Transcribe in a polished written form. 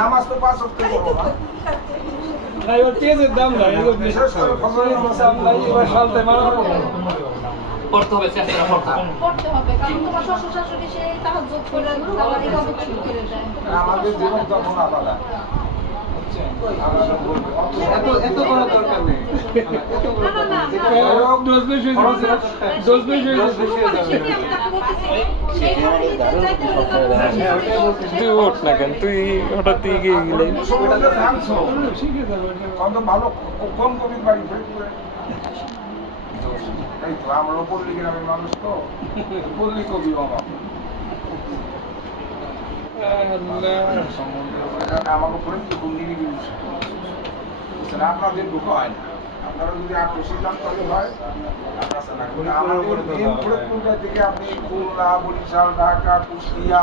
নামাজ তো 5 ওয়াক্ত পড়ো না। নাই ওর পেঁয়াজের দাম নাই এগুলো বিশেষ করে ফসলের দাম নাই এবার সালতে মারা পড়তে হবে, চেষ্টা করতে হবে, কারণ তোমার শ্বশুর শাশুড়ি সে তাহাজ্জুদ করে আবার এইভাবে শুরু করে দেয়। আমাদের জীবন তখন আলাদা। এত করার দরকার নেই। ডোজ বেশি হয়ে যাবে ডোজ বেশি হয়ে যাবে তুই ওঠ না কেন, তুই হঠাৎ এগিয়ে গেলে শিখে যাবে কত ভালো কোন কবির বাড়ি ফরিদপুরে? এই তো আমরা পল্লী গ্রামের মানুষ তো, পল্লী কবি বাবা আমাকে ফরিদপুর কোন দিকে আপনাদের ঢুকা হয় না। আপনারা যদি সিদ্ধান্ত হয় আমাদের ফরিদপুর থেকে আপনি খুলনা, বরিশাল, ঢাকা, কুষ্টিয়া